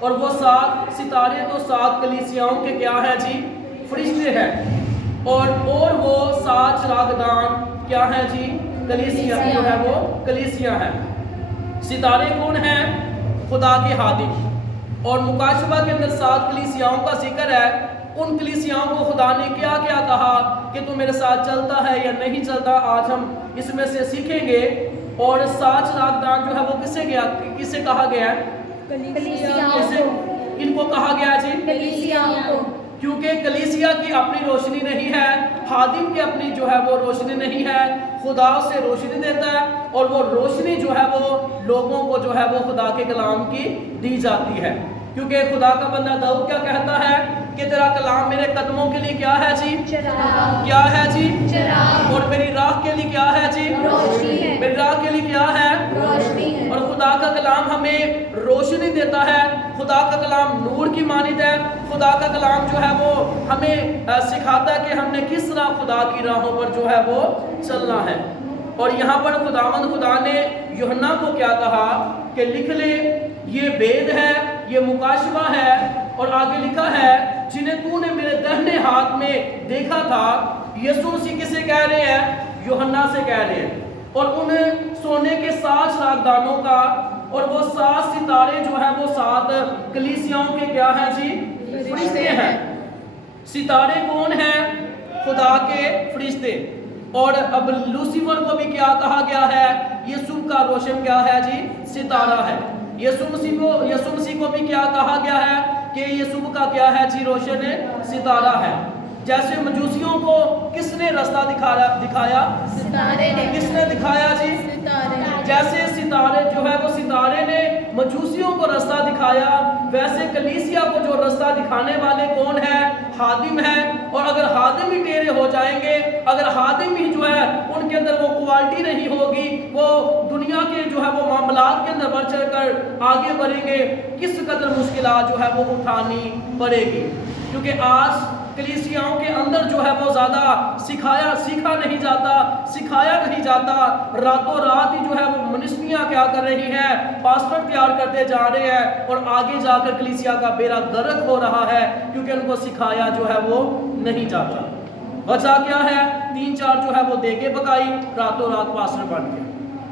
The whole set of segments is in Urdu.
اور وہ 7 ستارے تو 7 کلیسیاؤں کے کیا ہیں جی؟ فرشتے ہیں، اور وہ 7 چراغدان کیا ہیں جی؟ کلیسیا جو ہے وہ کلیسیا ہے۔ ستارے کون ہیں؟ خدا کے خادم، اور مکاشفہ کے اندر 7 کلیسیاؤں کا ذکر ہے۔ ان کلیسیاؤں کو خدا نے کیا کیا کہا کہ تو میرے ساتھ چلتا ہے یا نہیں چلتا، آج ہم اس میں سے سیکھیں گے۔ اور 7 چراغدان جو ہے وہ کسے کہا گیا ہے؟ کلیسیاؤں کسے ان کو کہا گیا جی؟ کلیسیاؤں کو، کیونکہ کلیسیا کی اپنی روشنی نہیں ہے، خادم کی اپنی جو ہے وہ روشنی نہیں ہے، خدا اسے روشنی دیتا ہے، اور وہ روشنی جو ہے وہ لوگوں کو جو ہے وہ خدا کے کلام کی دی جاتی ہے۔ کیونکہ خدا کا بندہ داؤد کیا کہتا ہے کہ تیرا کلام میرے قدموں کے لیے کیا ہے جی؟ چراغ، کیا ہے جی؟ چراغ، اور میری راہ کے لیے کیا ہے جی؟ روشنی ہے، میری راہ کے لیے کیا ہے؟ روشنی ہے۔ اور خدا کا کلام ہمیں روشنی دیتا ہے، خدا کا کلام نور کی مانند ہے، خدا کا کلام جو ہے وہ ہمیں سکھاتا ہے کہ ہم نے کس طرح خدا کی راہوں پر جو ہے وہ چلنا ہے۔ اور یہاں پر خداوند خدا نے یوحنا کو کیا کہا کہ لکھ لے، یہ وید ہے، یہ مکاشفہ ہے، اور آگے لکھا ہے جنہیں تو نے میرے دہنے ہاتھ میں دیکھا تھا۔ یسوع مسیح کسے کہہ رہے ہیں؟ یوحنا سے کہہ رہے ہیں۔ اور ان سونے کے 7 چراغدانوں کا، اور وہ 7 ستارے جو ہیں وہ 7 کلیسیاؤں کے کیا ہیں جی؟ فرشتے ہیں۔ ستارے کون ہیں؟ خدا کے فرشتے۔ اور اب لوسیفر کو بھی کیا کہا گیا ہے؟ یسوع کا روشن کیا ہے جی؟ ستارہ ہے۔ یسوع مسیح کو بھی کیا کہا گیا ہے کہ یسوع کا کیا ہے جی؟ روشن ستارہ ہے۔ جیسے مجوسیوں کو کس نے رستہ دکھایا؟ ستارے نے۔ کس نے دکھایا جی؟ ستارے۔ جیسے ستارے جو ہے وہ ستارے نے مجوسیوں کو رستہ دکھایا، ویسے کلیسیا کو جو رستہ دکھانے والے کون ہیں؟ خادم ہیں۔ اور اگر خادم ہی ٹیڑے ہو جائیں گے، اگر خادم ہی جو ہے ان کے اندر وہ کوالٹی نہیں ہوگی، وہ دنیا کے جو ہے وہ معاملات کے اندر بڑھ چڑھ کر آگے بڑھیں گے، کس قدر مشکلات جو ہے وہ اٹھانی پڑے گی۔ کیونکہ آج کلیسیاؤں کے اندر جو ہے وہ زیادہ سیکھا نہیں جاتا، سکھایا نہیں جاتا۔ راتوں رات ہی جو ہے وہ منسٹریاں کیا کر رہی ہیں؟ پاسٹر تیار کرتے جا رہے ہیں، اور آگے جا کر کلیسیا کا بیڑا غرق ہو رہا ہے، کیونکہ ان کو سکھایا جو ہے وہ نہیں جاتا۔ وجہ کیا ہے؟ 3-4 جو ہے وہ دے کے پکائی، راتوں رات پاسٹر بن گیا۔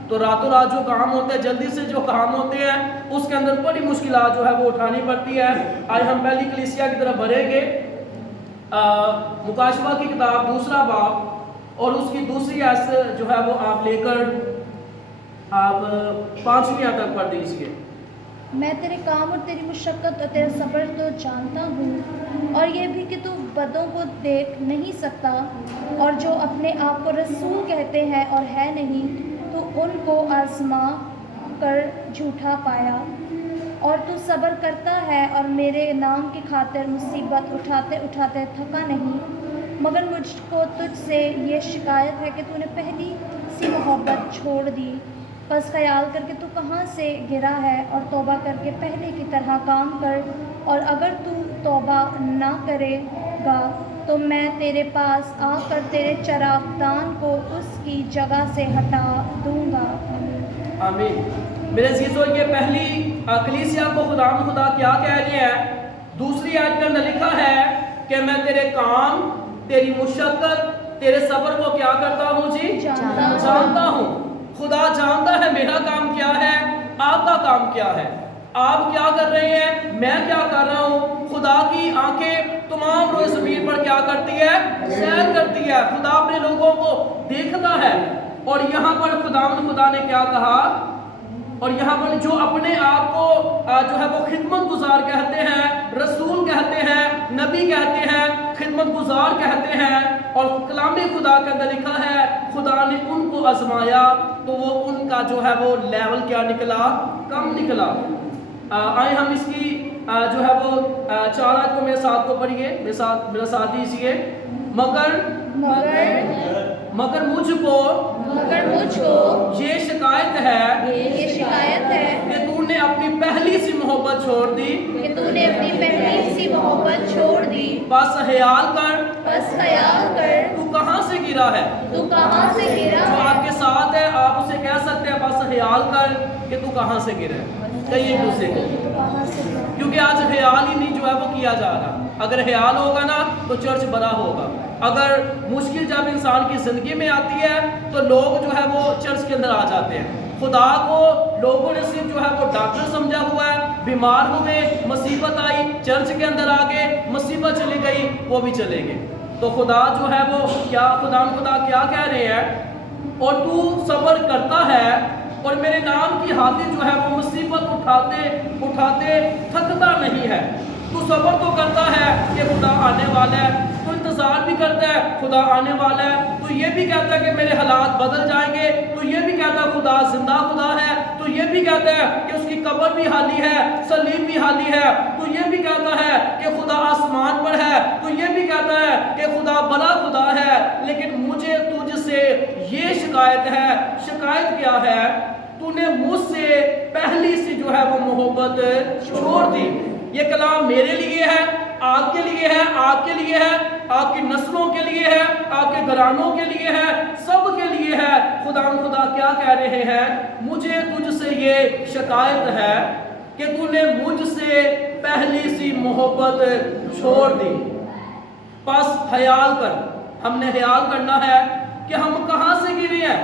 تو راتوں رات جو کام ہوتے ہیں، جلدی سے جو کام ہوتے ہیں، اس کے اندر بڑی مشکلات جو ہے وہ اٹھانی پڑتی ہے۔ آج ہم پہلی کلیسیا کی طرف بڑھیں گے۔ مکاشفہ کی کتاب 2 باب اور اس کی 2 آیت جو ہے وہ آپ لے کر آپ 5ویں آیت تک پڑھ دیجئے۔ میں تیرے کام اور تیری مشقت اور تیرا صبر تو جانتا ہوں، اور یہ بھی کہ تو بدوں کو دیکھ نہیں سکتا، اور جو اپنے آپ کو رسول کہتے ہیں اور ہے نہیں، تو ان کو آزما کر جھوٹا پایا۔ اور تو صبر کرتا ہے اور میرے نام کی خاطر مصیبت اٹھاتے اٹھاتے تھکا نہیں، مگر مجھ کو تجھ سے یہ شکایت ہے کہ تو نے پہلی سی محبت چھوڑ دی۔ پس خیال کر کے تو کہاں سے گرا ہے، اور توبہ کر کے پہلے کی طرح کام کر، اور اگر تو توبہ نہ کرے گا تو میں تیرے پاس آ کر تیرے چراغدان کو اس کی جگہ سے ہٹا دوں گا۔ آمین۔ میرے عزیزو، یہ پہلی کلیسیا کو خدا کیا کہہ رہے ہیں؟ 2 آیت کے اندر لکھا ہے کہ میں تیرے کام، تیری مشقت، تیرے صبر کو کیا کرتا ہوں جی؟ جانتا ہوں۔ خدا جانتا ہے میرا کام کیا ہے، آپ کا کام کیا ہے، آپ کیا کر رہے ہیں، میں کیا کر رہا ہوں۔ خدا کی آنکھیں تمام روئے زمین پر کیا کرتی ہے؟ سیر کرتی ہے۔ خدا اپنے لوگوں کو دیکھتا ہے۔ اور یہاں پر خدا نے کیا کہا؟ اور یہاں پر جو اپنے آپ کو جو ہے وہ خدمت گزار کہتے ہیں، رسول کہتے ہیں، نبی کہتے ہیں، خدمت گزار کہتے ہیں، اور کلام خدا کے اندر لکھا ہے خدا نے ان کو آزمایا تو وہ ان کا جو ہے وہ لیول کیا نکلا؟ کم نکلا۔ آئے ہم اس کی جو ہے وہ 4 آیت کو میرے ساتھ کو پڑھیے، میرا ساتھ دیجیے۔ مگر مجھ کو یہ شکایت ہے کہ تو نے اپنی پہلی سی محبت چھوڑ دی۔ بس خیال کر تو کہاں سے گرا ہے۔ جو آپ کے ساتھ ہے آپ اسے کہہ سکتے ہیں بس خیال کر کہ تو کہاں سے گرا ہے۔ کہیے ایک دوسرے کو۔ کیونکہ آج خیال ہی نہیں جو ہے وہ کیا جا رہا. اگر خیال ہوگا نا تو چرچ بڑا ہوگا. اگر مشکل جب انسان کی زندگی میں آتی ہے تو لوگ جو ہے وہ چرچ کے اندر آ جاتے ہیں. خدا کو لوگوں نے صرف جو ہے وہ ڈاکٹر سمجھا ہوا ہے. بیمار ہوئے, مصیبت آئی, چرچ کے اندر آ گئے, مصیبت چلی گئی, وہ بھی چلے گئے. تو خدا جو ہے وہ کیا خدا کیا کہہ رہے ہیں, اور تو صبر کرتا ہے اور میرے نام کی خاطر جو ہے وہ مصیبت اٹھاتے تھکتا نہیں ہے. تو صبر تو کرتا ہے کہ خدا آنے والا ہے, تو انتظار بھی کرتا ہے خدا آنے والا ہے, تو یہ بھی کہتا ہے کہ میرے حالات بدل جائیں گے, تو یہ بھی کہتا ہے خدا زندہ خدا ہے, تو یہ بھی کہتا ہے کہ اس کی قبر بھی حالی ہے, صلیب بھی حالی ہے, تو یہ بھی کہتا ہے کہ خدا آسمان پر ہے, تو یہ بھی کہتا ہے کہ خدا بڑا خدا ہے. لیکن مجھے تجھ سے یہ شکایت ہے. شکایت کیا ہے؟ تو نے مجھ سے پہلی سی جو ہے وہ محبت چھوڑ دی. یہ کلام میرے لیے ہے, آپ کے لیے ہے, آپ کے لیے ہے, آپ کی نسلوں کے لیے ہے, آپ کے گھرانوں کے لیے ہے, سب کے لیے ہے. خدا کیا کہہ رہے ہیں؟ مجھے تجھ سے یہ شکایت ہے کہ تو نے مجھ سے پہلی سی محبت چھوڑ دی. بس خیال کر, ہم نے خیال کرنا ہے کہ ہم کہاں سے گرے ہیں,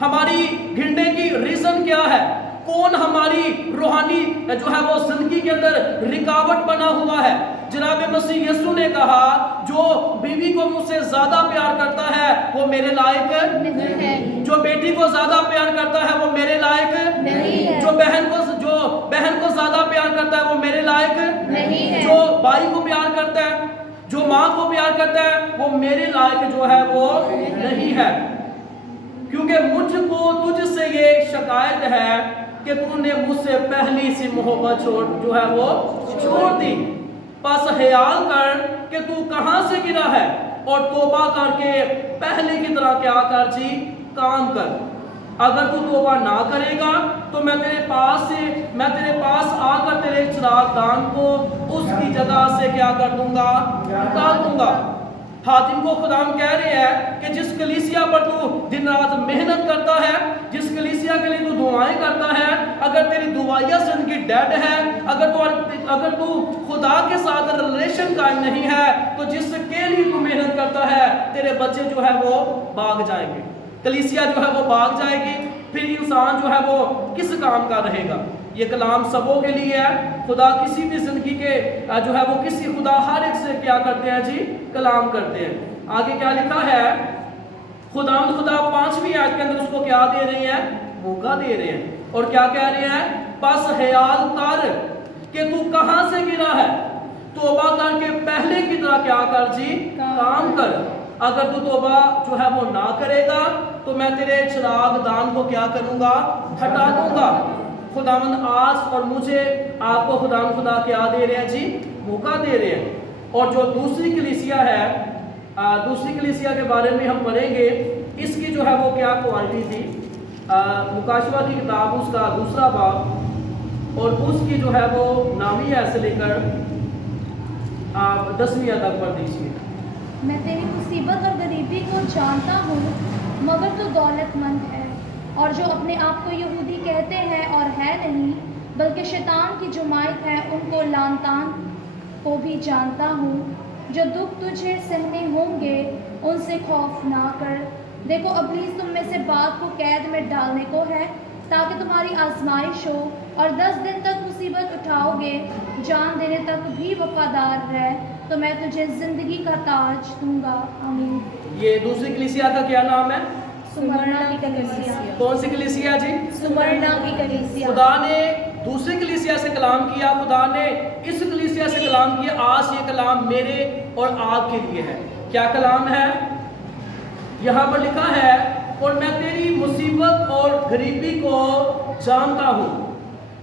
ہماری گرنے کی ریزن کیا ہے, کون ہماری روحانی جو ہے وہ زندگی کے اندر رکاوٹ بنا ہوا ہے. جناب مسیح یسوع نے کہا جو بیوی کو مجھ سے زیادہ پیار کرتا ہے وہ میرے لائق نہیں ہے, جو بیٹی کو زیادہ پیار کرتا ہے وہ میرے لائق نہیں ہے, جو بہن کو زیادہ پیار کرتا ہے وہ میرے لائق نہیں ہے, جو بھائی کو پیار کرتا ہے, جو ماں کو پیار کرتا ہے وہ میرے لائق جو ہے وہ نہیں ہے. کیونکہ مجھ کو تجھ سے یہ شکایت ہے کہ تو نے مجھ سے پہلی سی محبت جو ہے وہ چھوڑ دی. بس خیال کر کہ تو کہاں سے گرا ہے اور توبہ کر کے پہلے کی طرح کیا کر جی کام کر. اگر تو توبہ نہ کرے گا تو میں تیرے پاس آ کر تیرے چراغ دان کو اس کی جگہ سے کیا کر دوں گا, ہٹا دوں گا. حاتم کو خداوند کہہ رہے ہیں کہ جس کلیسیا پر تو دن رات محنت کرتا ہے, جس کلیسیا کے لیے تو دعائیں کرتا ہے, اگر تیری دعائیہ زندگی ڈیڈ ہے, اگر تو خدا کے ساتھ ریلیشن قائم نہیں ہے, تو جس کے لیے تو محنت کرتا ہے تیرے بچے جو ہے وہ بھاگ جائیں گے, کلیسیا جو ہے وہ بھاگ جائے گی, پھر انسان جو ہے وہ کس کام کا رہے گا. یہ کلام سبوں کے لیے ہے. خدا کسی بھی زندگی کے جو ہے وہ خدا ہر ایک سے کیا کرتے ہیں جی کلام کرتے ہیں. آگے کیا لکھا ہے؟ خدا 5ویں آیت کے اندر اس کو کیا دے رہے ہیں؟ موقع دے رہے ہیں. اور کیا کہہ رہے ہیں؟ بس خیال کر کہ تو کہاں سے گرا ہے, توبہ کر کے پہلے کی طرح کیا کر جی کام کر. اگر تو توبہ جو ہے وہ نہ کرے گا تو میں تیرے چراغ دان کو کیا کروں گا, ہٹا دوں گا. خداوند آج اور مجھے آپ کو خدا کیا دے رہے ہیں جی, موقع دے رہے ہیں. اور جو دوسری کلیسیا ہے, دوسری کلیسیا کے بارے میں ہم پڑھیں گے, اس کی جو ہے وہ کیا کوالٹی تھی. مکاشفہ کی کتاب اس کا 2 باب اور اس کی جو ہے وہ 9ویں آیت سے لے کر آپ 10ویں آیت تک پڑھ دیجیے. میں تیری مصیبت اور غریبی کو جانتا ہوں, مگر تو دولت مند ہے, اور جو اپنے آپ کو یہودی کہتے ہیں اور ہے نہیں بلکہ شیطان کی جماعت ہے, ان کو لعن طعن کو بھی جانتا ہوں. جو دکھ تجھے سہنے ہوں گے ان سے خوف نہ کر. دیکھو ابلیس تم میں سے بات کو قید میں ڈالنے کو ہے تاکہ تمہاری آزمائش ہو, اور 10 دن تک مصیبت اٹھاؤ گے, جان دینے تک بھی وفادار رہ تو میں تجھے زندگی کا تاج دوں گا. آمین. یہ دوسری کلیسیا کا کیا نام ہے؟ سمرنا کی کلیسیا. کون سی کلیسیا جی؟ سمرنا کی کلیسیا. خدا نے دوسری کلیسیا سے کلام کیا, خدا نے اس کلیسیا سے کلام کیا. آج یہ کلام میرے اور آپ کے لیے ہے. کیا کلام ہے؟ یہاں پر لکھا ہے, اور میں تیری مصیبت اور غریبی کو جانتا ہوں,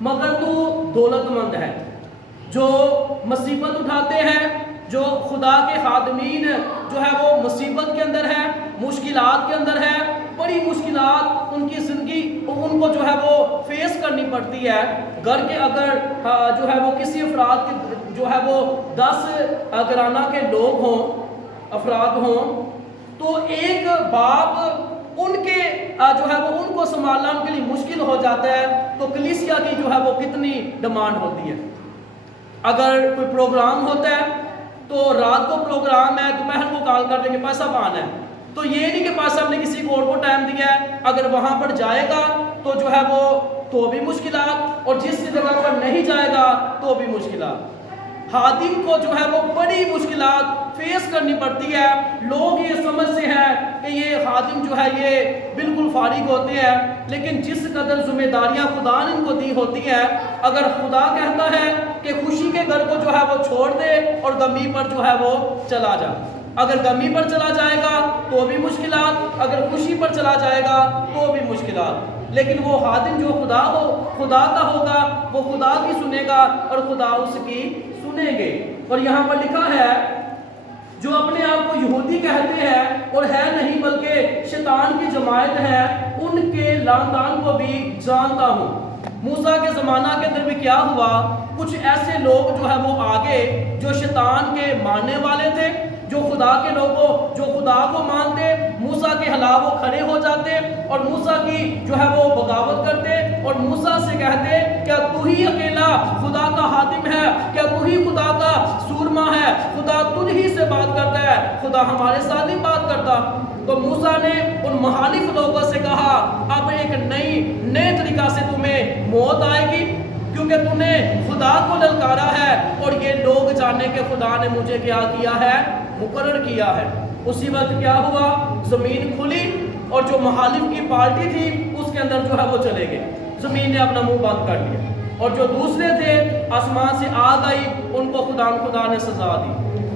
مگر تو دولت مند ہے. جو مصیبت اٹھاتے ہیں, جو خدا کے خادمین جو ہے وہ مصیبت کے اندر ہے, مشکلات کے اندر ہے, بڑی مشکلات ان کی زندگی ان کو جو ہے وہ فیس کرنی پڑتی ہے. گھر کے اگر جو ہے وہ کسی افراد کے جو ہے وہ 10 گھرانہ کے لوگ ہوں, افراد ہوں, تو ایک باپ ان کے جو ہے وہ ان کو سنبھالنا ان کے لیے مشکل ہو جاتا ہے, تو کلیسیا کی جو ہے وہ کتنی ڈیمانڈ ہوتی ہے. اگر کوئی پروگرام ہوتا ہے تو رات کو پروگرام ہے، دوپہر کو کال کر دیں گے پیسہ پانا ہے، تو یہ نہیں کہ پیسہ ہم نے کسی اور کو ٹائم دیا ہے، اگر وہاں پر جائے گا تو جو ہے وہ تو بھی مشکلات، اور جس جگہ پر نہیں جائے گا تو بھی مشکلات۔ خادم کو جو ہے وہ بڑی مشکلات فیس کرنی پڑتی ہے۔ لوگ یہ سمجھتے ہیں کہ یہ خادم جو ہے یہ بالکل فارغ ہوتے ہیں، لیکن جس قدر ذمہ داریاں خدا نے ان کو دی ہوتی ہیں، اگر خدا کہتا ہے کہ خوشی کے گھر کو جو ہے وہ چھوڑ دے اور غمی پر جو ہے وہ چلا جا، اگر غمی پر چلا جائے گا تو بھی مشکلات، اگر خوشی پر چلا جائے گا تو بھی مشکلات، لیکن وہ خادم جو خدا کا ہوگا وہ خدا کی سنے گا اور خدا اس کی سنیں گے۔ اور یہاں پر لکھا ہے جو اپنے آپ کو یہودی کہتے ہیں اور ہے نہیں بلکہ شیطان کی جماعت ہے، ان کے لعن کو بھی جانتا ہوں۔ موسیٰ کے زمانہ کے اندر بھی کیا ہوا، کچھ ایسے لوگ جو ہے وہ آگے جو شیطان کے ماننے والے تھے، جو خدا کے لوگوں جو خدا کو مانتے، موسیٰ کے خلاف وہ کھڑے ہو جاتے اور موسیٰ کی جو ہے وہ بغاوت کرتے اور موسیٰ سے کہتے کیا تو ہی اکیلا خدا کا خادم ہے، کیا تو ہی خدا کا سورما ہے، خدا تجھ ہی سے بات کرتا ہے، خدا ہمارے ساتھ نہیں بات کرتا۔ تو موسیٰ نے ان مخالف لوگوں سے کہا اب ایک نئے طریقہ سے تمہیں موت آئے گی، کیونکہ تم نے خدا کو للکارا ہے اور یہ لوگ جانے کہ خدا نے مجھے کیا کیا ہے، مقرر کیا ہے۔ اسی وقت کیا ہوا، زمین کھلی اور جو مخالف کی پارٹی تھی اس کے اندر جو ہے وہ چلے گئے، زمین نے اپنا منہ بند کر لیا، اور جو دوسرے تھے آسمان سے آگ آئی، ان کو خدا نے سزا دی۔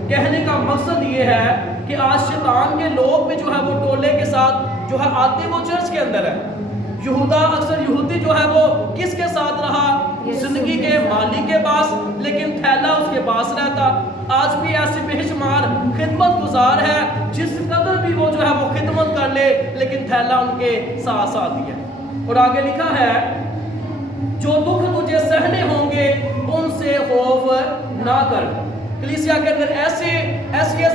کہنے کا مقصد یہ ہے کہ آج شیطان کے لوگ بھی جو ہے وہ ٹولے کے ساتھ جو ہے آتے وہ چرچ کے اندر ہے۔ یہودا اکثر یہودی جو ہے وہ کس کے ساتھ رہا، زندگی کے مالک کے پاس، لیکن تھیلا اس کے پاس رہتا۔ آج بھی ایسے بے شمار خدمت گزار ہے جس قدر بھی وہ جو ہے وہ خدمت کر لے لیکن تھیلا ان کے ساتھ ہی ہے۔ اور آگے لکھا ہے جو دکھ تجھے سہنے ہوں گے ان سے خوف نہ کر۔ کلیسیا کے اندر ایسی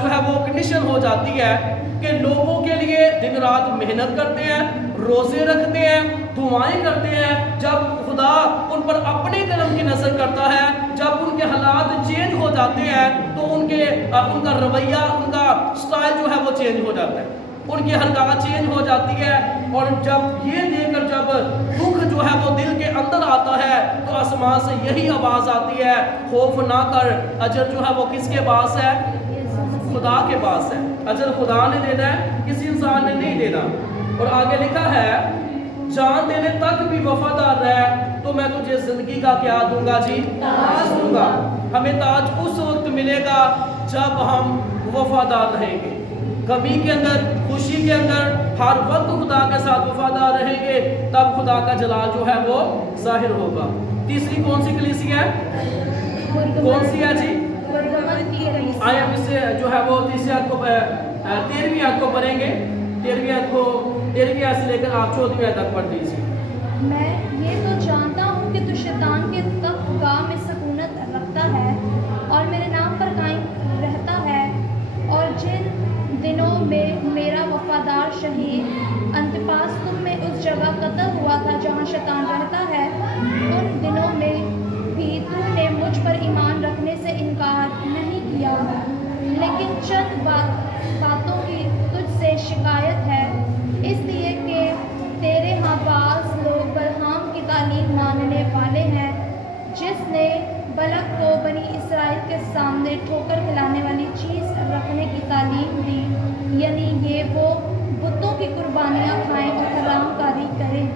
جو ہے وہ کنڈیشن ہو جاتی ہے کہ لوگوں کے لیے دن رات محنت کرتے ہیں، روزے رکھتے ہیں، دعائیں کرتے ہیں، جب خدا ان پر اپنے کرم کی نظر کرتا ہے، جب ان کے حالات چینج ہو جاتے ہیں تو ان کا رویہ، ان کا سٹائل جو ہے وہ چینج ہو جاتا ہے، ان کی حرکات چینج ہو جاتی ہے، اور جب یہ دیکھ کر جب دکھ جو ہے وہ دل کے اندر آتا ہے تو آسمان سے یہی آواز آتی ہے خوف نہ کر، اجر جو ہے وہ کس کے پاس ہے، خدا کے پاس ہے، اجر خدا نے دینا ہے، کسی انسان نے نہیں دینا۔ اور آگے لکھا ہے جان دینے تک بھی وفادار رہ تو میں تجھے زندگی کا کیا دوں گا جی، تاج دوں گا۔ ہمیں تاج اس وقت ملے گا جب ہم وفادار رہیں گے، غمی کے اندر، خوشی کے اندر، ہر وقت خدا کے ساتھ وفادار رہیں گے، تب خدا کا جلال جو ہے وہ ظاہر ہوگا۔ تیسری کون سی کلیسیا ہے، کون سی ہے جی؟ آئے ہم اس سے جو ہے وہ تیسری آیت کو 13ویں آیت کو پڑھیں گے، 13ویں آیت سے لے کر آپ 14ویں آیت تک پڑھ دیجیے۔ میں یہ تو جانتا ہوں کہ تو شیطان کے تخت میں سکونت رکھتا ہے اور میرے نام پر قائم رہتا ہے، اور جن دنوں میں میرا وفادار شہید انتپاس تم میں اس جگہ قتل ہوا تھا جہاں شیطان رہتا ہے، ان دنوں میں بھی تو نے مجھ پر ایمان رکھنے سے انکار نہیں کیا، لیکن چند باتوں کی تجھ سے شکایت ہے، اس لیے کہ تیرے ہاں بعض لوگ بلہام کی تعلیم ماننے والے ہیں، جس نے بلک کو بنی اسرائیل کے سامنے ٹھوکر کھلانے والی چیز رکھنے کی تعلیم دی، یعنی یہ وہ بتوں کی قربانیاں کھائیں اور حرام کاری کریں۔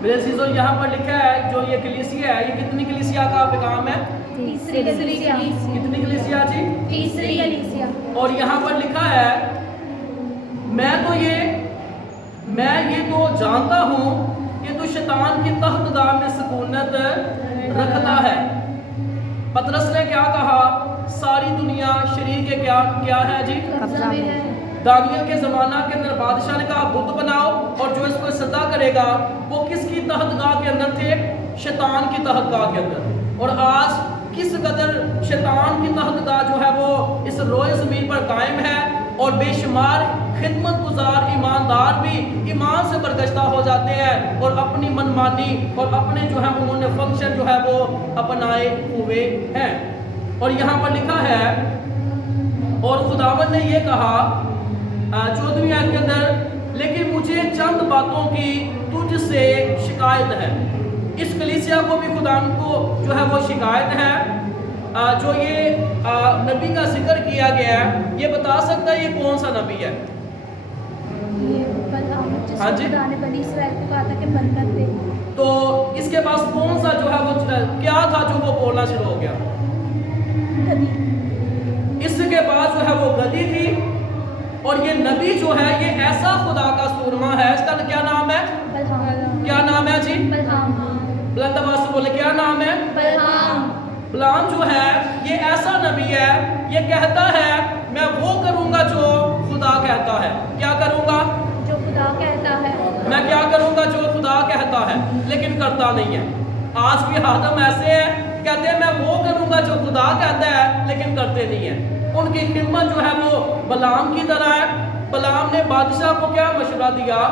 میرے عزیزو یہاں پر لکھا ہے جو یہ کلیسیا ہے، یہ کتنی کلیسیا کا پیغام ہے؟ تیسری کلیسیا۔ کتنی کلیسیا جی؟ تیسری کلیسیا۔ اور یہاں پر لکھا ہے میں یہ تو جانتا ہوں کہ تو شیطان کی تحت گاہ میں سکونت رکھتا ہے۔ پطرس نے کیا کہا، ساری دنیا شریر کے کیا ہے جی، قبضہ میں ہے۔ دانیل کے زمانہ کے اندر بادشاہ نے کہا بت بناؤ، اور جو اس کو سجدہ کرے گا وہ کس کی تحت گاہ کے اندر تھے، شیطان کی تحت گاہ کے اندر۔ اور آج کس قدر شیطان کی تحت گاہ جو ہے وہ اس روئے زمین پر قائم ہے، اور بے شمار خدمت گزار ایماندار بھی ایمان سے برگشتہ ہو جاتے ہیں اور اپنی منمانی اور اپنے جو ہے انہوں نے فنکشن جو ہے وہ اپنائے ہوئے ہیں. اور یہاں پر لکھا ہے اور خداوند نے یہ کہا 14ویں آیت کے اندر لیکن مجھے چند باتوں کی تجھ سے شکایت ہے. اس کلیسیا کو بھی خداوند کو جو ہے وہ شکایت ہے. جو یہ نبی کا ذکر کیا گیا ہے یہ بتا سکتا ہے یہ کون سا نبی ہے؟ یہ بلعام جس ہاں کو جی. خدا نے بنی اسرائیل کو کہا تھا کہ برکت دے. تو اس کے پاس کون سا جو ہے وہ کیا تھا جو وہ بولنا شروع ہو گیا؟ گدی. اس کے پاس جو ہے وہ گدی تھی. اور یہ نبی جو ہے یہ ایسا خدا کا سورما ہے. اس کا کیا نام ہے؟ بلعام. کیا نام ہے جی؟ بلعام. بلند آواز سے بولے کیا نام ہے؟ بلعام. بلعام جو ہے یہ ایسا نبی ہے یہ کہتا ہے میں وہ کروں گا جو خدا کہتا ہے. کیا کروں گا؟ جو خدا کہتا ہے. میں کیا کروں گا جو خدا کہتا ہے لیکن کرتا نہیں ہے. آج بھی آدم ایسے ہیں کہتے ہیں میں وہ کروں گا جو خدا کہتا ہے لیکن کرتے نہیں ہیں. ان کی خدمت جو ہے وہ بلعام کی طرح ہے. بلعام نے بادشاہ کو کیا مشورہ دیا؟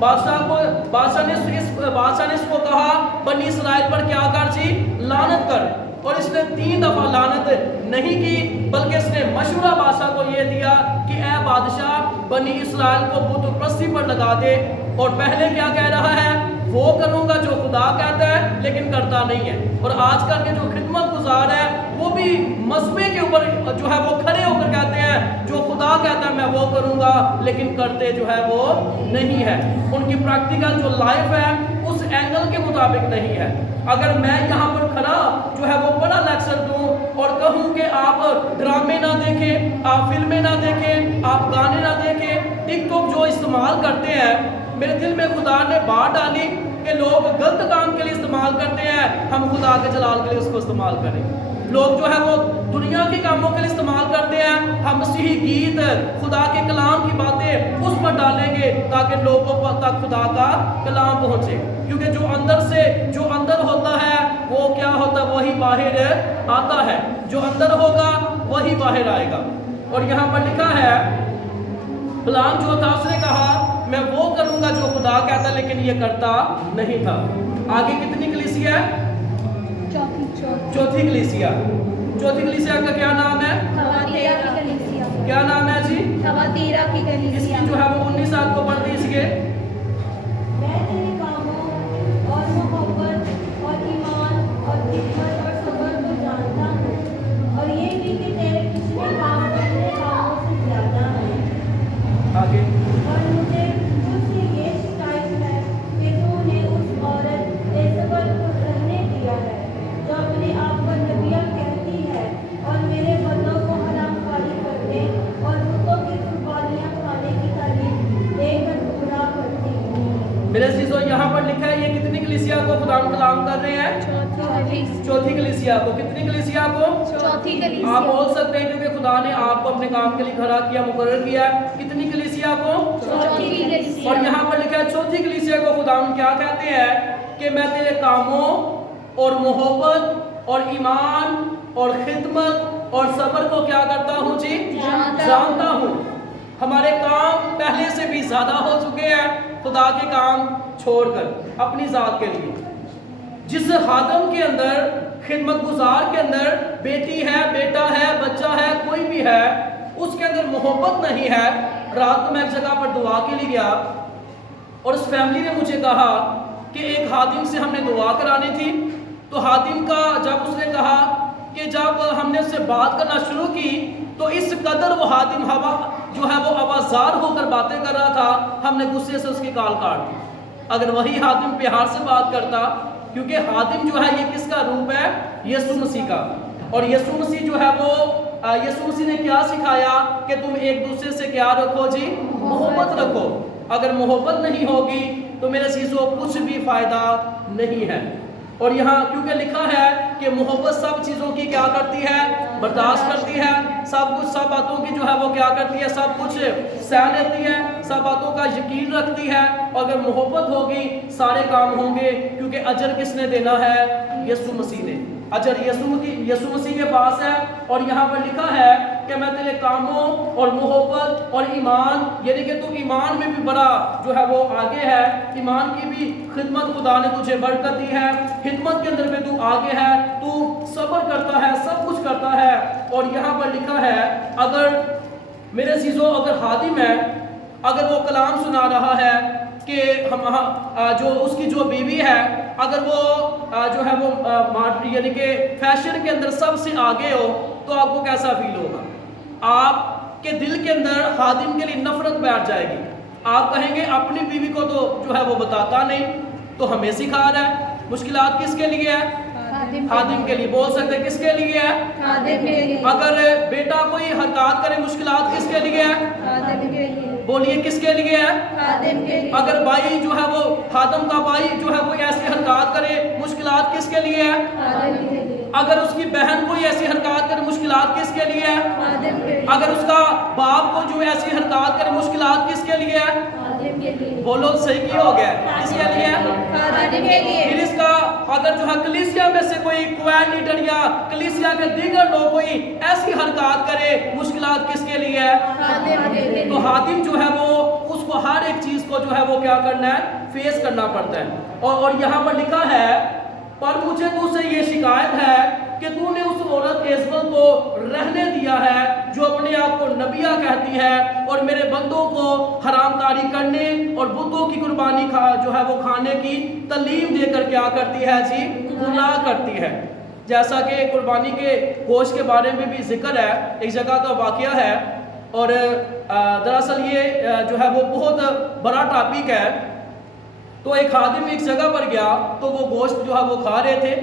بادشاہ نے اس کو کہا بنی اسرائیل پر کیا کر جی؟ لعنت کر. اور اس نے 3 دفعہ لعنت نہیں کی بلکہ اس نے مشورہ بادشاہ کو یہ دیا کہ اے بادشاہ بنی اسرائیل کو بت پرستی پر لگا دے. اور پہلے کیا کہہ رہا ہے؟ وہ کروں گا جو خدا کہتا ہے لیکن کرتا نہیں ہے. اور آج کل کے جو خدمت گزار ہے وہ بھی مذہبے کے اوپر جو ہے وہ کھڑے ہو کر کہتے ہیں جو خدا کہتا ہے میں وہ کروں گا لیکن کرتے جو ہے وہ نہیں ہے. ان کی پریکٹیکل جو لائف ہے اس اینگل کے مطابق نہیں ہے. اگر میں یہاں پر کھڑا جو ہے وہ بڑا لیکچر دوں اور کہوں کہ آپ ڈرامے نہ دیکھیں، آپ فلمیں نہ دیکھیں، آپ گانے نہ دیکھیں، ٹک ٹاک جو استعمال کرتے ہیں میرے دل میں خدا نے بات ڈالی کہ لوگ غلط کام کے لیے استعمال کرتے ہیں ہم خدا کے جلال کے لیے اس کو استعمال کریں. لوگ جو ہے وہ دنیا کے کاموں کے لیے استعمال کرتے ہیں ہم مسیحی گیت خدا کے کلام کی باتیں اس پر ڈالیں گے تاکہ لوگوں تک خدا کا کلام پہنچے. کیونکہ جو اندر سے جو اندر ہوتا ہے وہ کیا ہوتا ہے وہی باہر آتا ہے. جو اندر ہوگا وہی باہر آئے گا. اور یہاں پر لکھا ہے بلعام جو تھا اس نے کہا میں وہ کروں گا جو خدا کہتا لیکن یہ کرتا نہیں تھا. آگے کتنی کلیسیا ہے؟ چوتھی کلیسیا. چوتھی کلیسیا کا کیا نام ہے؟ تھواتیرا کی کلیسیا. کیا نام ہے جی؟ تھواتیرا کی اس کلیسیا. کی جو ہے وہ 19 آیت کو پڑھ دیجیے. میں تیرے کاموں اور محبت اور ایمان اور خدمت اور صبر کو جانتا ہوں اور یہ بھی کہ تیرے پچھلے کام پچھلے کاموں سے زیادہ ہیں. آگے اور مجھے تجھ سے یہ شکایت ہے کہ تو نے اس عورت ایزبل کو رہنے دیا ہے جو اپنے آپ کو نبیہ کہتی ہے اور میرے بندوں کو حرام خواری کرنے اور بتوں کی قربانیاں کھانے کی تعلیم دے کر گمراہ کرتی ہے. میرے عزیزو یہاں پر لکھا ہے یہ کتنی کلیسیا کو خدا کلام کر رہے ہیں؟ چوتھی کلیسیا کو. کتنی کلیسیا کو؟ چوتھی آپ کلیسیا. بول سکتے ہیں کیونکہ خدا نے آپ کو اپنے کام کے لیے کھڑا کیا مقرر کیا. کتنی کلیسیا کو؟ چوتھی کلیسیا. اور یہاں پر لکھا ہے چوتھی کلیسیا کو خدا کیا کہتے ہیں کہ میں تیرے کاموں اور محبت اور ایمان اور خدمت اور صبر کو کیا کرتا ہوں جی؟ جانتا ہوں. ہمارے کام پہلے سے بھی زیادہ ہو چکے ہیں خدا کے کام چھوڑ کر اپنی ذات کے لیے. جس خادم کے اندر خدمت گزار کے اندر بیٹی ہے بیٹا ہے بچہ ہے کوئی بھی ہے اس کے اندر محبت نہیں ہے. رات کو میں ایک جگہ پر دعا کے لیے گیا اور اس فیملی نے مجھے کہا کہ ایک خادم سے ہم نے دعا کرانی تھی. تو خادم کا جب اس نے کہا کہ جب ہم نے اس سے بات کرنا شروع کی تو اس قدر وہ خادم جو ہے وہ آوازار ہو کر باتیں کر رہا تھا ہم نے غصے سے اس کی کال کاٹ دی. اگر وہی خادم پیار سے بات کرتا کیونکہ خادم جو ہے یہ کس کا روپ ہے؟ یسوع مسیح کا. اور یسوع مسیح جو ہے وہ یسوع مسیح نے کیا سکھایا کہ تم ایک دوسرے سے کیا رکھو جی؟ محبت رکھو. اگر محبت نہیں ہوگی تو میرے عزیزو کچھ بھی فائدہ نہیں ہے. اور یہاں کیونکہ لکھا ہے کہ محبت سب چیزوں کی کیا کرتی ہے؟ برداشت کرتی ہے. سب باتوں کی جو ہے وہ کیا کرتی ہے؟ سب کچھ سہ لیتی ہے. سب باتوں کا یقین رکھتی ہے. اور اگر محبت ہوگی سارے کام ہوں گے کیونکہ اجر کس نے دینا ہے؟ یسوع مسیح نے. اجر یسوع مسیح کے پاس ہے. اور یہاں پر لکھا ہے کہ میں تیرے کاموں اور محبت اور ایمان، یعنی کہ تو ایمان میں بھی بڑا جو ہے وہ آگے ہے، ایمان کی بھی خدمت خدا نے تجھے برکت دی ہے، خدمت کے اندر میں تو آگے ہے، تو صبر کرتا ہے، سب کچھ کرتا ہے۔ اور یہاں پر لکھا ہے اگر میرے عزیزو اگر خادم ہے، اگر وہ کلام سنا رہا ہے کہ جو اس کی جو بیوی ہے اگر وہ جو ہے وہ یعنی کہ فیشن کے اندر سب سے آگے ہو تو آپ کو کیسا فیل ہوگا؟ آپ کے دل کے اندر خادم کے لیے نفرت بیٹھ جائے گی، آپ کہیں گے اپنی بیوی کو تو جو ہے وہ بتاتا نہیں، تو ہمیں سکھا رہا ہے۔ مشکلات کس کے لیے ہے؟ خادم کے لیے۔ بول سکتے کس کے لیے ہے؟ خادم کے لیے۔ اگر بیٹا کوئی حرکات کرے مشکلات کس کے لیے ہے؟ خادم کے لیے۔ بولیے کس کے لیے ہے؟ خادم کے لیے۔ اگر بھائی جو ہے وہ خادم کا بھائی جو ہے کوئی ایسی حرکات کرے مشکلات کس کے لیے ہے؟ خادم کے لیے۔ اگر اس کی بہن کوئی ایسی حرکات کرے مشکلات کس کے لیے ہے؟ خادم کے لیے۔ اگر اس کا باپ کو جو ایسی حرکات کرے مشکلات کس کے لیے ہے؟ خادم کے لیے۔ بولو صحیح کی ہو گیا، کس کے لیے ہے؟ خادم کے لیے۔ پھر اس کا اگر جو ہے کلیسیا میں سے کوئی کوائن لیڈر یا کلیسیا کے دیگر لوگ کوئی ایسی حرکات کرے مشکلات کس کے لیے ہے؟ خادم کے لیے۔ تو خادم جو ہے وہ اس کو ہر ایک چیز کو جو ہے وہ کیا کرنا ہے؟ فیس کرنا پڑتا ہے۔ اور یہاں پر لکھا ہے پر مجھے تو سے یہ شکایت ہے کہ تو نے اس عورت ایزبل کو رہنے دیا ہے جو اپنے آپ کو نبیہ کہتی ہے اور میرے بندوں کو حرام کاری کرنے اور بتوں کی قربانی جو ہے وہ کھانے کی تعلیم دے کر کیا کرتی ہے جی؟ گناہ کرتی ہے۔ جیسا کہ قربانی کے گوشت کے بارے میں بھی ذکر ہے، ایک جگہ کا واقعہ ہے، اور دراصل یہ جو ہے وہ بہت بڑا ٹاپک ہے۔ تو ایک خادم ایک جگہ پر گیا تو وہ گوشت جو ہے وہ کھا رہے تھے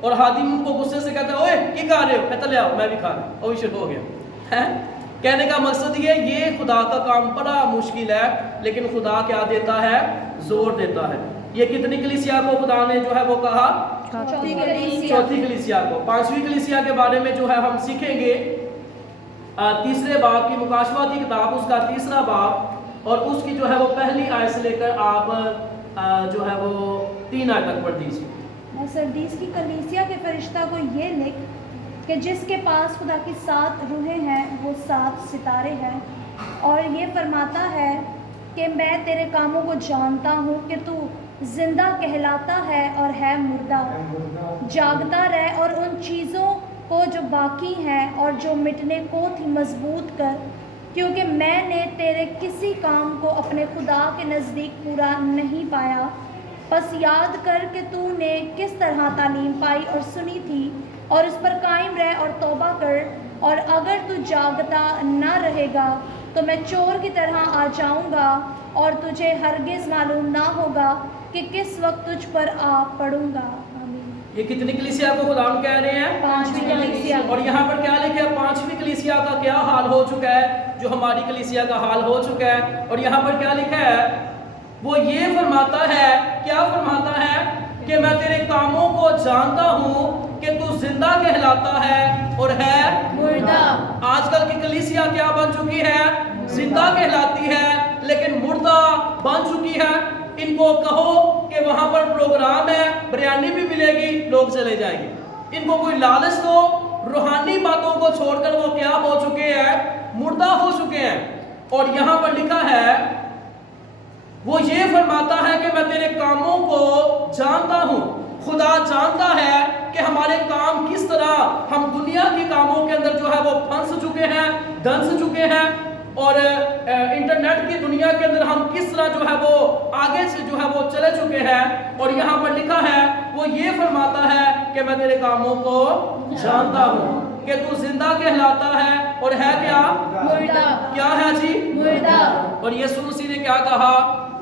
اور خادم ان کو غصے سے کہتا ہے اوے کی کھا رہے ہو؟ کہتا لے آؤ میں بھی کھا رہا ہوں، اور شروع ہو گیا۔ کہنے کا مقصد یہ خدا کا کام بڑا مشکل ہے، لیکن خدا کیا دیتا ہے؟ زور دیتا ہے۔ یہ کتنی کلیسیا کو خدا نے جو ہے وہ کہا؟ چوتھی کلیسیا۔ چوتھی کلیسیا کو۔ پانچویں کلیسیا کے بارے میں جو ہے ہم سیکھیں گے تیسرے باب کی مکاشفہ کی کتاب، اس کا تیسرا باب، اور اس کی جو ہے وہ پہلی آیت سے لے کر آپ جو ہے وہ 3 آیت تک پڑھ دیجیے۔ سردیس کی کلیسیا کے فرشتہ کو یہ لکھ کہ جس کے پاس خدا کی 7 روحیں ہیں وہ 7 ستارے ہیں، اور یہ فرماتا ہے کہ میں تیرے کاموں کو جانتا ہوں کہ تو زندہ کہلاتا ہے اور ہے مردہ۔ جاگتا رہ اور ان چیزوں کو جو باقی ہیں اور جو مٹنے کو تھی مضبوط کر، کیونکہ میں نے تیرے کسی کام کو اپنے خدا کے نزدیک پورا نہیں پایا۔ بس یاد کر کہ تو نے کس طرح تعلیم پائی اور سنی تھی، اور اس پر قائم رہ اور توبہ کر، اور اگر تو جاگتا نہ رہے گا تو میں چور کی طرح آ جاؤں گا اور تجھے ہرگز معلوم نہ ہوگا کہ کس وقت تجھ پر آ پڑوں گا۔ آمین۔ یہ کتنی کلیسیا کو خدا ہم کہہ رہے ہیں؟ 5ویں کلیسیا۔ اور یہاں پر کیا لکھا ہے؟ 5ویں کلیسیا کا کیا حال ہو چکا ہے جو ہماری کلیسیا کا حال ہو چکا ہے۔ اور یہاں پر کیا لکھا ہے؟ وہ یہ فرماتا ہے، کیا فرماتا ہے؟ کہ میں تیرے کاموں کو جانتا ہوں کہ تو زندہ کہلاتا ہے اور ہے مردہ۔ آج کل کی کلیسیا کیا بن چکی ہے؟ زندہ کہلاتی ہے لیکن مردہ بن چکی ہے۔ ان کو کہو کہ وہاں پر پروگرام ہے، بریانی بھی ملے گی، لوگ چلے جائیں گے۔ ان کو کوئی لالچ دو، روحانی باتوں کو چھوڑ کر وہ کیا ہو چکے ہیں؟ مردہ ہو چکے ہیں۔ اور یہاں پر لکھا ہے وہ یہ فرماتا ہے کہ میں تیرے کاموں کو جانتا ہوں۔ خدا جانتا ہے کہ ہمارے کام کس طرح ہم دنیا کے کاموں کے اندر جو ہے وہ پھنس چکے ہیں، دھنس چکے ہیں، اور انٹرنیٹ کی دنیا کے اندر ہم کس طرح جو ہے وہ آگے سے جو ہے وہ چلے چکے ہیں۔ اور یہاں پر لکھا ہے وہ یہ فرماتا ہے کہ میں تیرے کاموں کو جانتا ہوں کہ تو زندہ کہلاتا ہے اور ہے کیا؟ مردہ۔ کیا ہے جی؟ مردہ۔ اور یسوع مسیح نے کیا کہا؟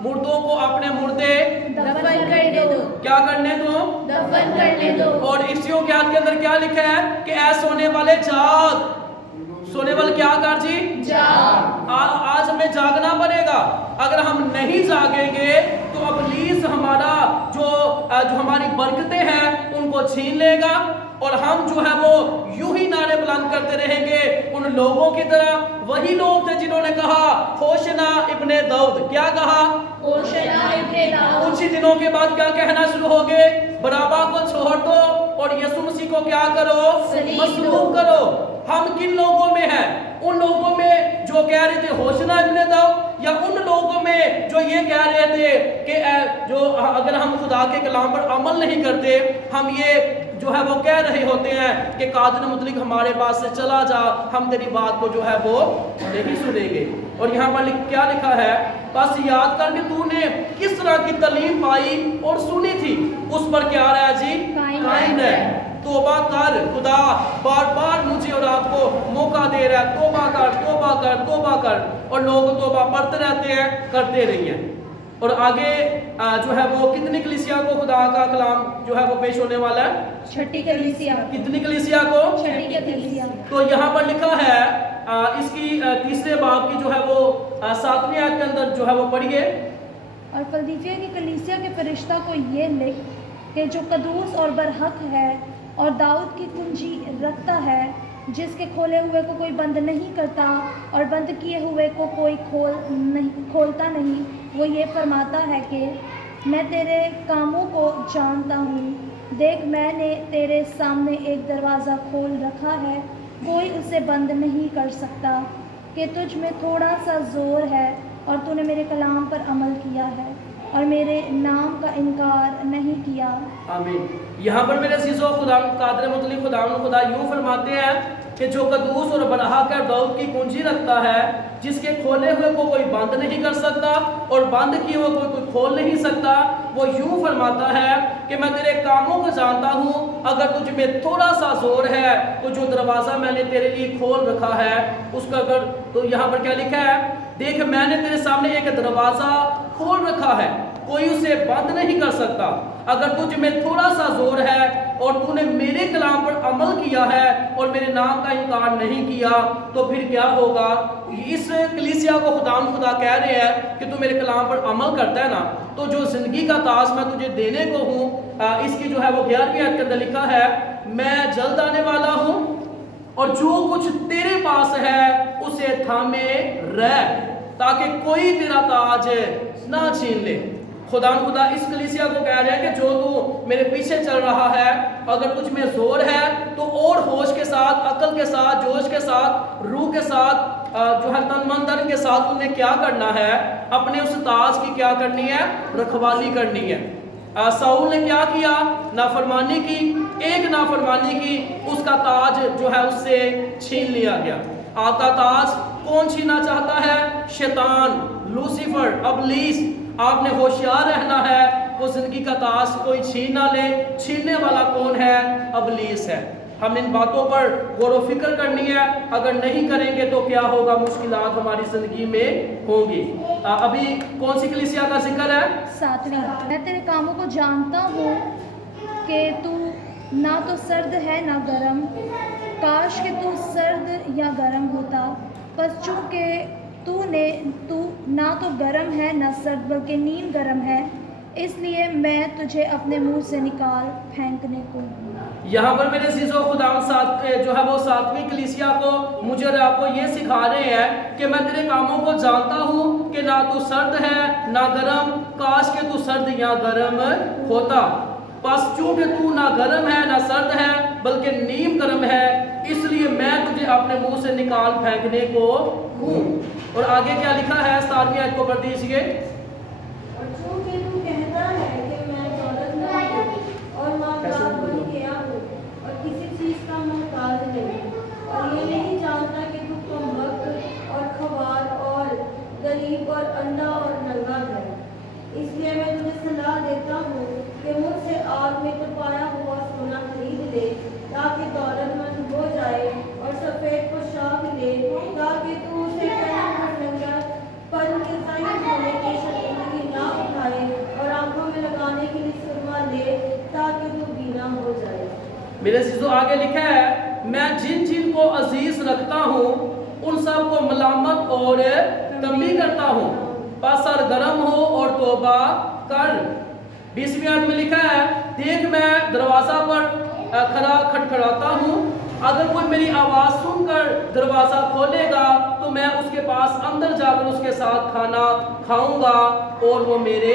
مردوں کو اپنے مردے دفن کرنے دو۔ کیا کرنے دو؟ دفن کرنے دو۔ اور افسیوں کے ہاتھ کے اندر کیا لکھا ہے کہ اے سونے والے جاگ۔ سونے والے کیا کر جی؟ جاگ۔ آج ہمیں جاگنا پڑے گا۔ اگر ہم نہیں جاگیں گے تو ابلیس ہمارا جو ہماری برکتیں ہیں ان کو چھین لے گا، اور ہم جو ہے وہ یوں ہی نعرے بلند کرتے رہیں گے ان لوگوں کی طرح۔ وہی لوگ تھے جنہوں نے کہا ہوشنا ابن داؤد، کیا کہا؟ ہوشنا ابن داؤد۔ کچھ ہی دنوں کے بعد کیا کہنا شروع ہو گئے؟ بارابا کو چھوڑ دو اور یسوع مسیح کو کیا کرو؟ صلیب مصلوب کرو۔ ہم کن لوگوں میں ہیں؟ ان لوگوں میں جو کہہ رہے تھے ہوشنا ابن دو، یا ان لوگوں میں جو یہ کہہ رہے تھے کہ جو اگر ہم خدا کے کلام پر عمل نہیں کرتے، ہم یہ جو ہے وہ کہہ رہے ہوتے ہیں کہ قادر مطلق ہمارے پاس سے چلا جا، ہم تیری بات کو جو ہے وہ نہیں سنیں گے۔ اور یہاں پر کیا لکھا ہے؟ بس یاد کر کے تو نے کس طرح کی تعلیم پائی اور سنی تھی، اس پر کیا رہا جی؟ قائم ہے۔ توبہ کر، خدا بار بار مجھے اور آپ کو موقع دے رہا ہے، توبہ کر توبہ کر توبہ کر، اور لوگ توبہ پڑھتے رہتے ہیں، کرتے رہی ہیں۔ اور آگے جو ہے وہ کتنی کلیسیا کو خدا کا کلام جو ہے وہ پیش ہونے والا ہے؟ چھٹی کلیسیا۔ کتنی کلیسیا کو؟ چھٹی کلیسیا۔ تو یہاں پر لکھا ہے اس کی تیسرے باب کی جو ہے وہ 7ویں آیت کے اندر جو ہے وہ پڑھیے۔ اور فلدیفیا کی کلیسیا کے فرشتہ کو یہ لکھ کہ جو قدوس اور برحق ہے اور داؤد کی کنجی رکھتا ہے، جس کے کھولے ہوئے کو کوئی بند نہیں کرتا اور بند کیے ہوئے کو کوئی کھولتا نہیں، وہ یہ فرماتا ہے کہ میں تیرے کاموں کو جانتا ہوں۔ دیکھ میں نے تیرے سامنے ایک دروازہ کھول رکھا ہے، کوئی اسے بند نہیں کر سکتا، کہ تجھ میں تھوڑا سا زور ہے اور تو نے میرے کلام پر عمل کیا ہے اور میرے نام کا انکار نہیں کیا۔ آمین۔ یہاں پر میرے عزیزو خدا قادر مطلق خدا یوں فرماتے ہیں کہ جو قدوس اور برحق ہے، داؤد کی کنجی رکھتا ہے، جس کے کھولے ہوئے کو کوئی بند نہیں کر سکتا اور بند کیے ہوئے کو کوئی کھول نہیں سکتا، وہ یوں فرماتا ہے کہ میں تیرے کاموں کو جانتا ہوں، اگر تجھ میں تھوڑا سا زور ہے تو جو دروازہ میں نے تیرے لیے کھول رکھا ہے اس کا اگر، تو یہاں پر کیا لکھا ہے؟ دیکھ میں نے تیرے سامنے ایک دروازہ کھول رکھا ہے، کوئی اسے بند نہیں کر سکتا، اگر تجھ میں تھوڑا سا زور ہے اور تو نے میرے کلام پر عمل کیا ہے اور میرے نام کا انکار نہیں کیا، تو پھر کیا ہوگا؟ اس کلیسیا کو خدا کہہ رہے ہیں کہ تو میرے کلام پر عمل کرتا ہے نا، تو جو زندگی کا تاج میں تجھے دینے کو ہوں، اس کی جو ہے وہ 11ویں آیت کے اندر لکھا ہے، میں جلد آنے والا ہوں اور جو کچھ تیرے پاس ہے اسے تھامے رہ، تاکہ کوئی تیرا تاج نہ چھین لے۔ خدا اس کلیسیا کو کہہ رہے ہیں کہ جو تو میرے پیچھے چل رہا ہے، اگر تجھ میں زور ہے تو اور ہوش کے ساتھ، عقل کے ساتھ، جوش کے ساتھ، روح کے ساتھ، جو ہے تن من دھن کے ساتھ انہیں کیا کرنا ہے؟ اپنے اس تاج کی کیا کرنی ہے؟ رکھوالی کرنی ہے۔ ساؤل نے کیا کیا؟ نافرمانی کی، ایک نافرمانی کی، اس کا تاج جو ہے اس سے چھین لیا گیا۔ آپ کا تاج کون چھینا چاہتا ہے؟ شیطان، لوسیفر، ابلیس۔ آپ نے ہوشیار رہنا ہے، وہ زندگی کا تاج کوئی چھین نہ لے۔ چھیننے والا کون ہے؟ ابلیس ہے۔ ہم ان باتوں پر غور و فکر کرنی ہے، اگر نہیں کریں گے تو کیا ہوگا؟ مشکلات ہماری زندگی میں ہوں گی۔ ابھی کون سی کلیسیا کا ذکر ہے؟ 7ویں۔ میں تیرے کاموں کو جانتا ہوں کہ تو نہ تو سرد ہے نہ گرم، کاش کہ تو سرد یا گرم ہوتا، پس چونکہ تو نہ تو گرم ہے نہ سرد بلکہ نیم گرم ہے، اس لیے میں تجھے اپنے منہ سے نکال پھینکنے کو۔ یہاں پر میرے عزیزو خدا جو ہے وہ 7ویں کلیسیا کو مجھے اور آپ کو یہ سکھا رہے ہیں کہ میں تیرے کاموں کو جانتا ہوں کہ نہ تو سرد ہے نہ گرم، کاش کہ تو سرد یا گرم ہوتا، پس چونکہ تو نہ گرم ہے نہ سرد ہے بلکہ نیم گرم ہے، اس لیے میں تجھے اپنے منہ سے نکال پھینکنے کو ہوں۔ اور آگے کیا لکھا ہے؟ 7ویں آیت کو پڑھ دیجیے۔ اور چونکہ تو کہتا ہے کہ میں دولت مند ہوں اور مالدار بن گیا ہوں اور کسی چیز کا محتاج نہیں، اور یہ نہیں جانتا کہ تو کم وقت اور خوار اور غریب اور اندھا اور ننگا ہے، اس لیے میں تجھے صلاح دیتا ہوں کہ مجھ سے آگ میں تپایا ہوا سونا خرید لے تاکہ دولت مند ہو جائے، اور سفید پوشاک لے تاکہ تو اسے پہن کر ننگا پن کے ظاہر ہونے کی شرمندگی نہ اٹھائے، اور آنکھوں میں لگانے کے لیے سرما لے تاکہ تو بینا ہو جائے۔ میرے عزیزو آگے لکھا ہے، میں جن جن کو عزیز رکھتا ہوں ان سب کو ملامت اور تنبیہ کرتا ہوں، پس سرگرم ہو اور توبہ کر۔ 20ویں آیت میں لکھا ہے، دیکھ میں دروازہ پر کھڑا کھٹکھڑاتا ہوں، اگر کوئی میری آواز سن کر دروازہ کھولے گا تو میں اس کے پاس اندر جا کر اس کے ساتھ کھانا کھاؤں گا اور وہ میرے